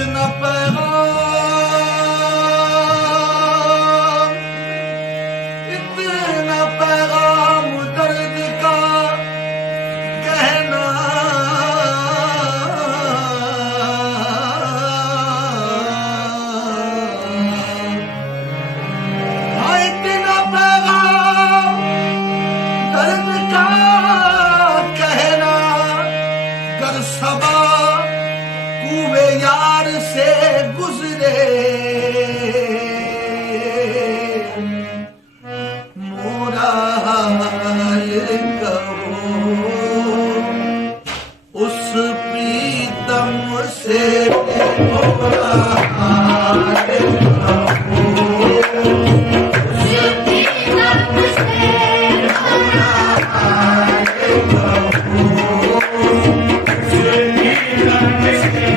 इतना पैगाम, इतना पैगाम दर्द का कहना, हाँ इतना पैगाम दर्द का कहना, गर सबा कुए यार से गुजरे, मोरा हाल कहो उस प्रीतम से, मोरा हाल कहो उस प्रीतम से, मोरा हाल कहो उस प्रीतम से,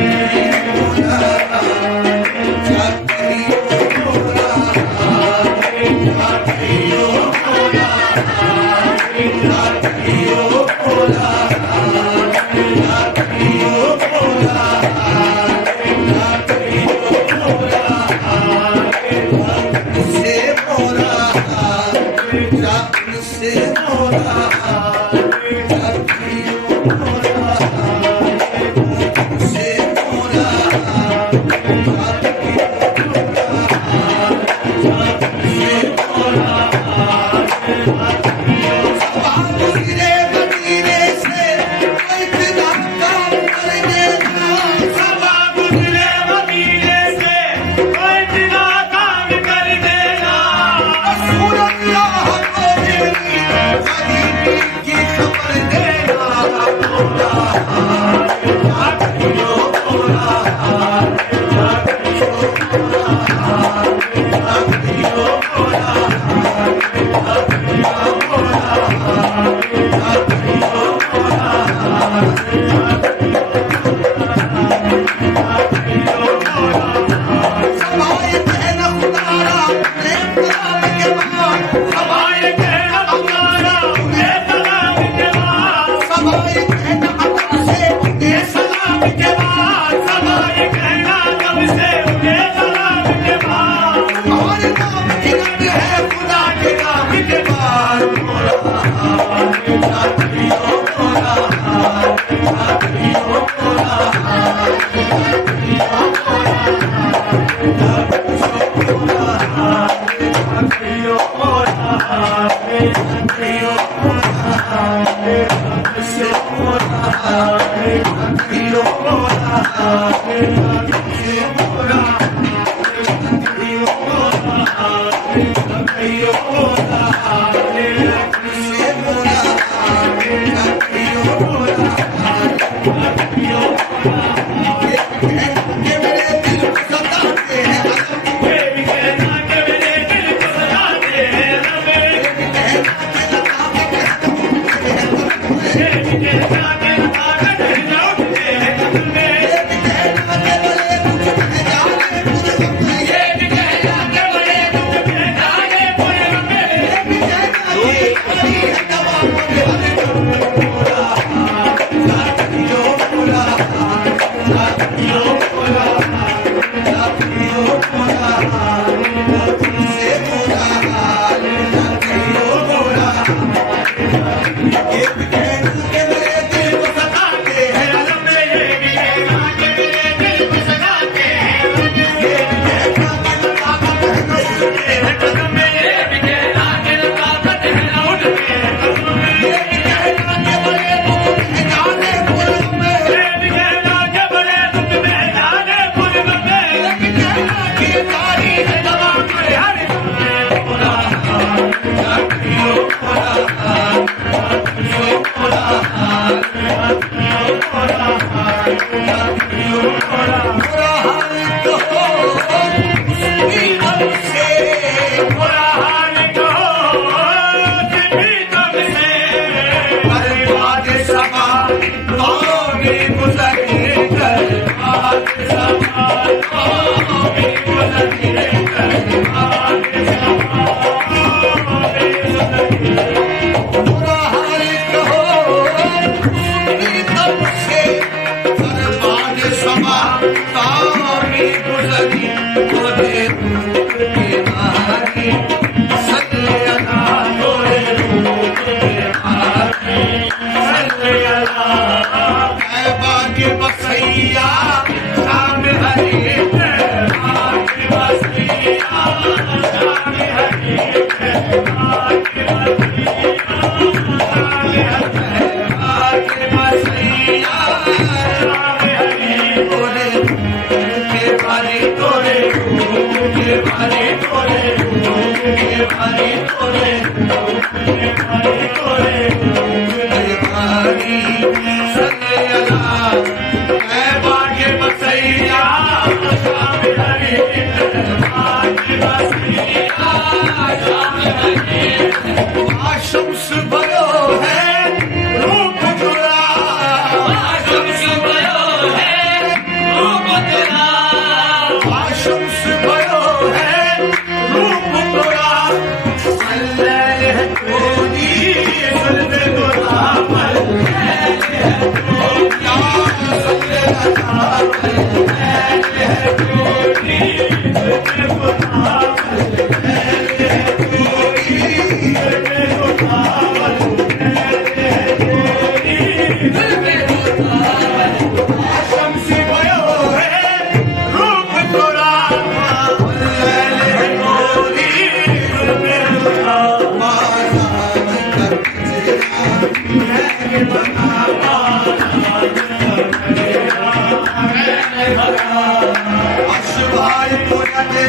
अशुभाय पुण्यते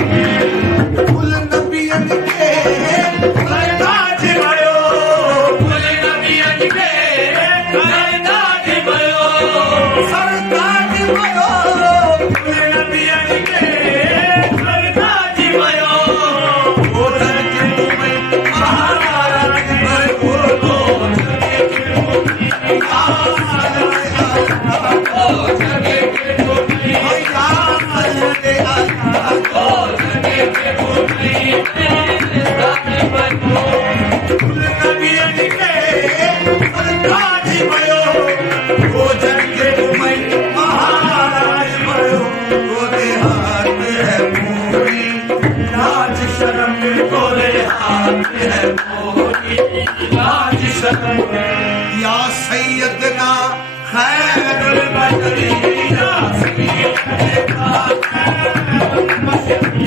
फुल नबियन के सरताज भयो फुल नबियन के सरताज भयो सरताज भयो फुल नबियन के सरताज भयो ओ धन के तुम्हें महाराज भयो ओ जगे के तुम्हें महाराज ओ जगे के तुम्हें महाराज रे ओ जगे के या सैयदना खैरुल बशरी या सैयदना खैरुल बशरी या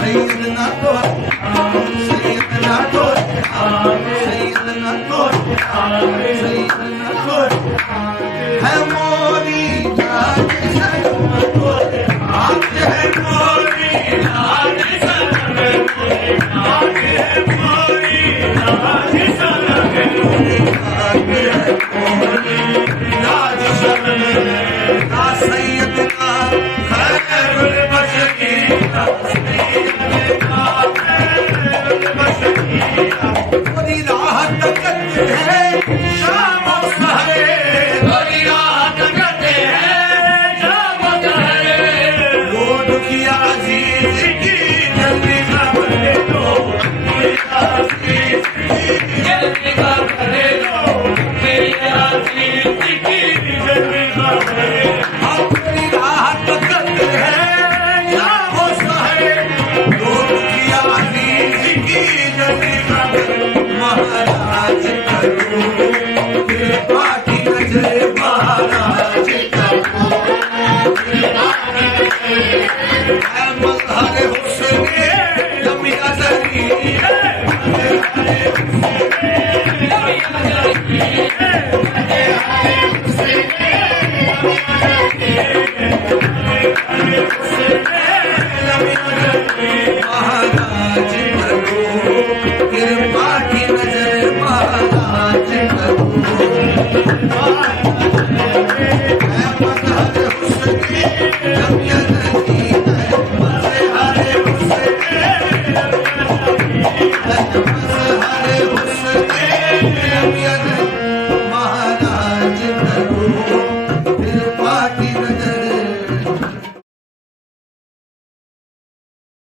सैयदना है मोरी जान सनम आज है मोरी जान सनम आज है मोरी जान सनम आज है मोरी जान सनम या सैयदना खैरुल बशरी या सैयदना खैरुल बशरी मोरी राहत करते हैं शाम और सहरे मोरी राहत करते हैं शाम और सहरे वो दुखिया अजीज की जल्दी खबरे दो दुखिया अजीज की जल्दी खबरे दो दुखिया अजीज की जल्दी खबरे हम मोरी राहत करते हैं शाम और सहरे वो दुखिया अजीज की जल्दी खबरे महाराज करो कृपा की नजर महाराज करो मजहर हुस्न लमिया जरी लमिया